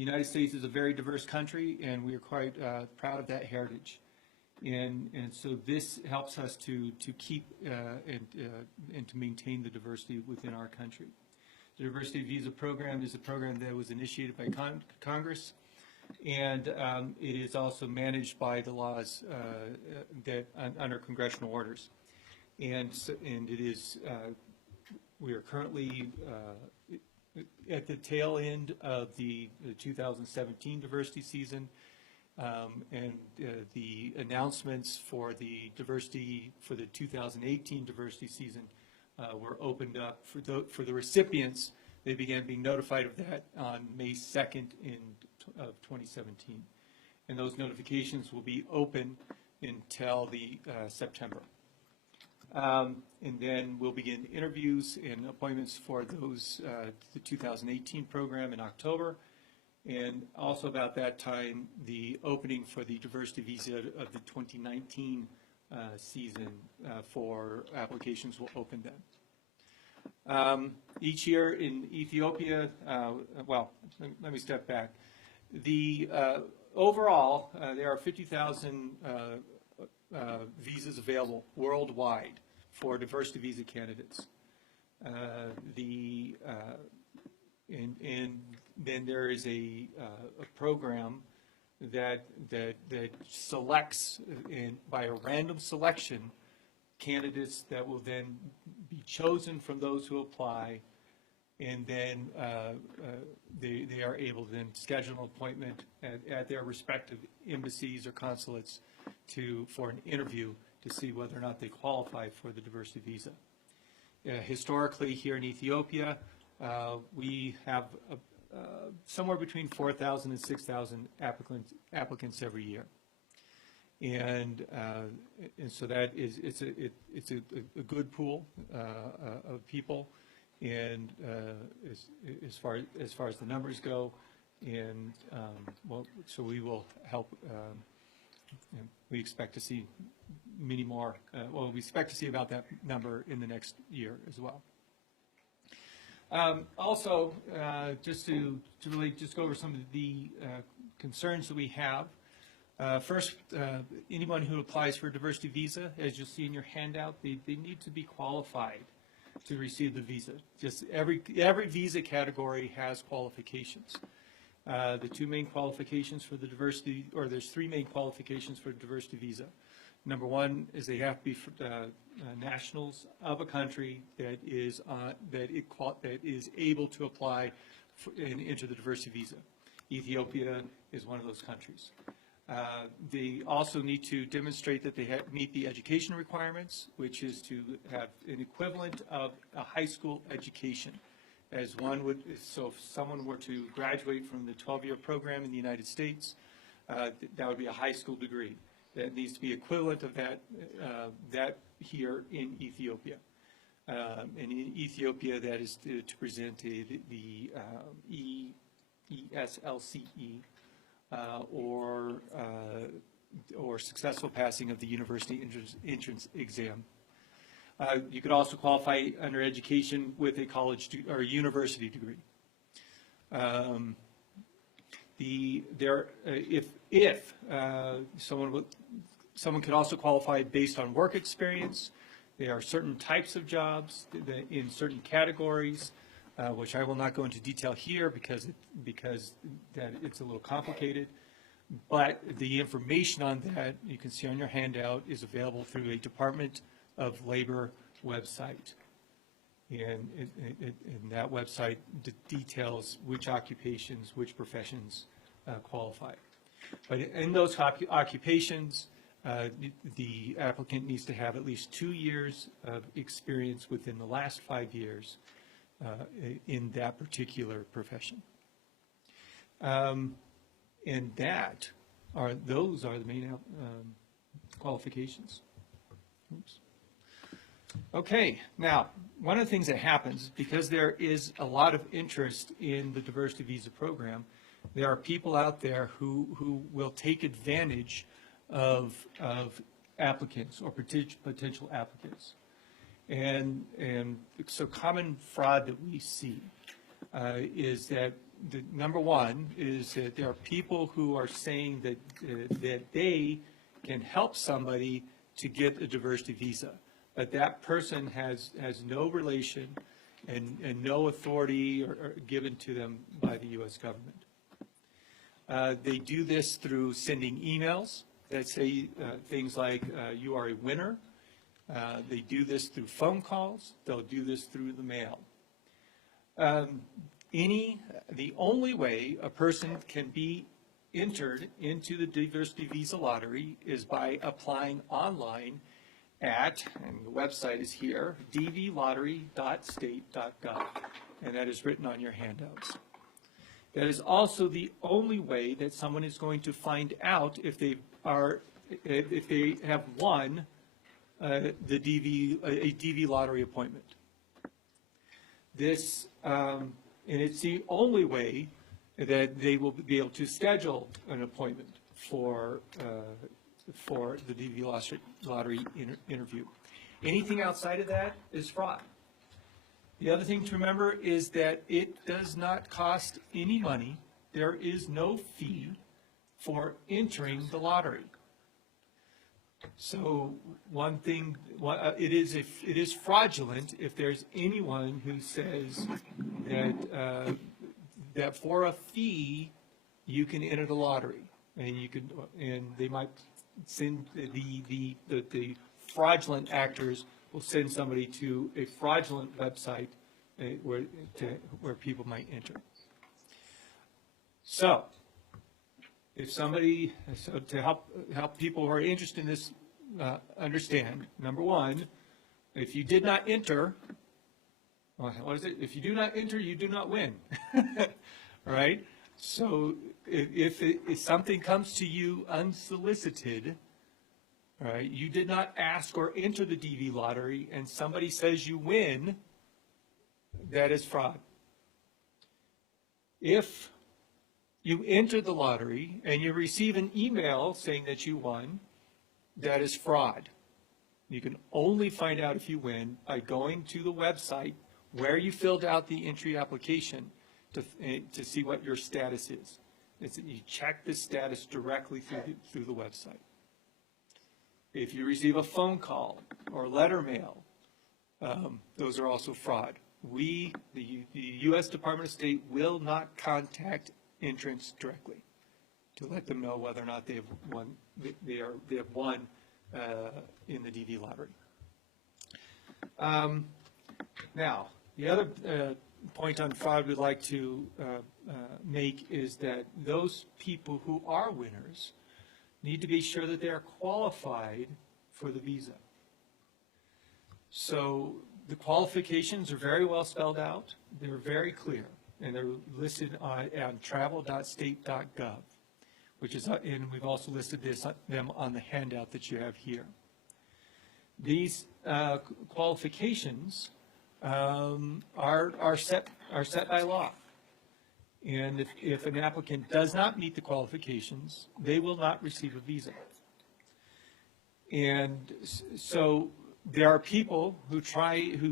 the United States is a very diverse country, and we are quite proud of that heritage. And so this helps us to keep and to maintain the diversity within our country. The Diversity Visa Program is a program that was initiated by Congress, and it is also managed by the laws that under congressional orders. And it is, we are currently at the tail end of the 2017 diversity season, and the announcements for the 2018 diversity season were opened up for the recipients. They began being notified of that on May 2nd of 2017, and those notifications will be open until the September. And then we'll begin interviews and appointments for those the 2018 program in October. And also about that time, the opening for the diversity visa of the 2019 season for applications will open then. Each year in Ethiopia, well, let me step back. The overall, there are 50,000 visas available worldwide for diversity visa candidates. And then there is a program that selects by a random selection candidates that will then be chosen from those who apply, and then they are able to then schedule an appointment at their respective embassies or consulates for an interview to see whether or not they qualify for the diversity visa. Historically, here in Ethiopia, we have somewhere between 4,000 and 6,000 applicants every year, and so that is it's a good pool of people, and as far as the numbers go, and well, so we will help. We expect to see many more. Well, we expect to see about that number in the next year as well. Also, just to really just go over some of the concerns that we have. First, anyone who applies for a diversity visa, as you'll see in your handout, they need to be qualified to receive the visa. Just every visa category has qualifications. The two main qualifications for the diversity, or there's three main qualifications for a diversity visa. Number one is they have to be nationals of a country that is able to apply and enter the diversity visa. Ethiopia is one of those countries. They also need to demonstrate that they meet the education requirements, which is to have an equivalent of a high school education. As one would, so if someone were to graduate from the 12-year program in the United States, that would be a high school degree. That needs to be equivalent of that here in Ethiopia. And in Ethiopia, that is to present the ESLCE or successful passing of the university entrance exam. You could also qualify under education with a college or university degree. If someone could also qualify based on work experience. There are certain types of jobs in certain categories, which I will not go into detail here because it's a little complicated. But the information on that you can see on your handout is available through a Department of Labor website, and that website details which occupations, which professions qualify. But in those occupations, the applicant needs to have at least 2 years of experience within the last 5 years in that particular profession. And those are the main qualifications. Oops. Okay, now, one of the things that happens, because there is a lot of interest in the diversity visa program, there are people out there who will take advantage of applicants or potential applicants. And so common fraud that we see is that the number one is that there are people who are saying that that they can help somebody to get a diversity visa, but that person has no relation and no authority or given to them by the U.S. government. They do this through sending emails that say things like, you are a winner. They do this through phone calls. They'll do this through the mail. The only way a person can be entered into the diversity visa lottery is by applying online at, and the website is here, dvlottery.state.gov, and that is written on your handouts. That is also the only way that someone is going to find out if they have won a DV lottery appointment. This, and it's the only way that they will be able to schedule an appointment for the DV lottery interview. Anything outside of that is fraud. The other thing to remember is that it does not cost any money. There is no fee for entering the lottery. So one thing, it is fraudulent if there's anyone who says that that for a fee you can enter the lottery, and they might send the fraudulent actors will send somebody to a fraudulent website where people might enter. So, to help people who are interested in this understand, number one, if you did not enter, what is it? If you do not enter, you do not win. All right? So if something comes to you unsolicited, all right, you did not ask or enter the DV lottery, and somebody says you win, that is fraud. If you enter the lottery and you receive an email saying that you won, that is fraud. You can only find out if you win by going to the website where you filled out the entry application to see what your status is. You check the status directly through the website. If you receive a phone call or letter mail, those are also fraud. The U.S. Department of State will not contact entrants directly to let them know whether or not they have won. They have won in the DV lottery. Now, the other point on fraud we'd like to make is that those people who are winners need to be sure that they are qualified for the visa. So the qualifications are very well spelled out. They're very clear, and they're listed on travel.state.gov, which is, and we've also listed them on the handout that you have here. These qualifications are set by law. And if an applicant does not meet the qualifications, they will not receive a visa. And so there are people who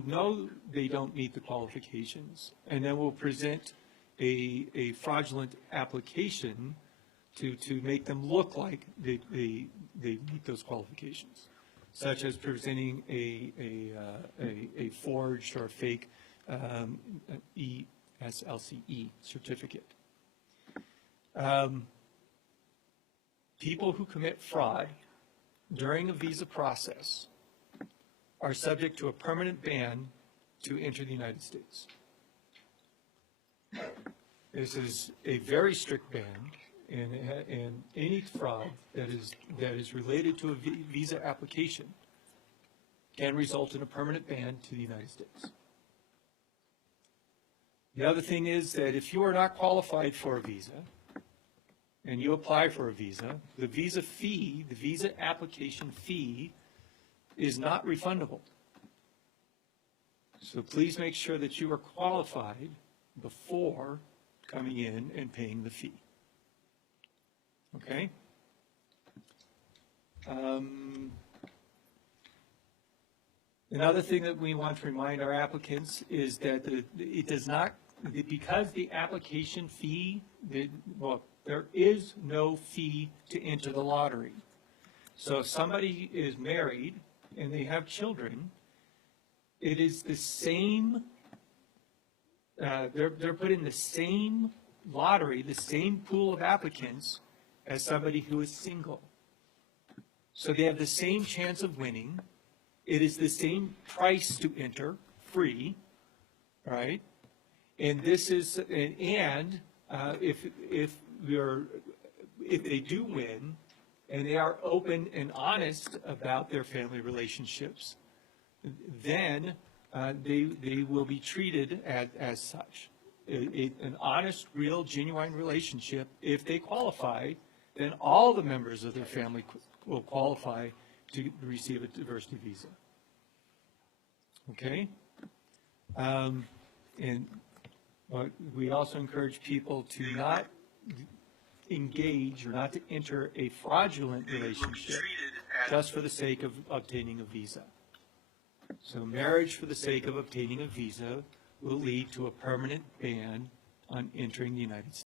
know they don't meet the qualifications, and then will present a fraudulent application to make them look like they meet those qualifications, such as presenting a forged or fake ESLCE certificate. People who commit fraud during a visa process are subject to a permanent ban to enter the United States. This is a very strict ban, and any fraud that is related to a visa application can result in a permanent ban to the United States. The other thing is that if you are not qualified for a visa and you apply for a visa, the visa fee, the visa application fee, is not refundable. So please make sure that you are qualified before coming in and paying the fee. Okay? Another thing that we want to remind our applicants is that it does not because the application fee, there is no fee to enter the lottery. So if somebody is married and they have children, it is the same, they're put in the same lottery, the same pool of applicants as somebody who is single. So they have the same chance of winning. It is the same price to enter, free, right? And this is, and if they do win, and they are open and honest about their family relationships, then they will be treated as such. An honest, real, genuine relationship. If they qualify, then all the members of their family will qualify to receive a diversity visa. Okay? And we also encourage people to not engage or not to enter a fraudulent relationship just for the sake of obtaining a visa. So marriage for the sake of obtaining a visa will lead to a permanent ban on entering the United States.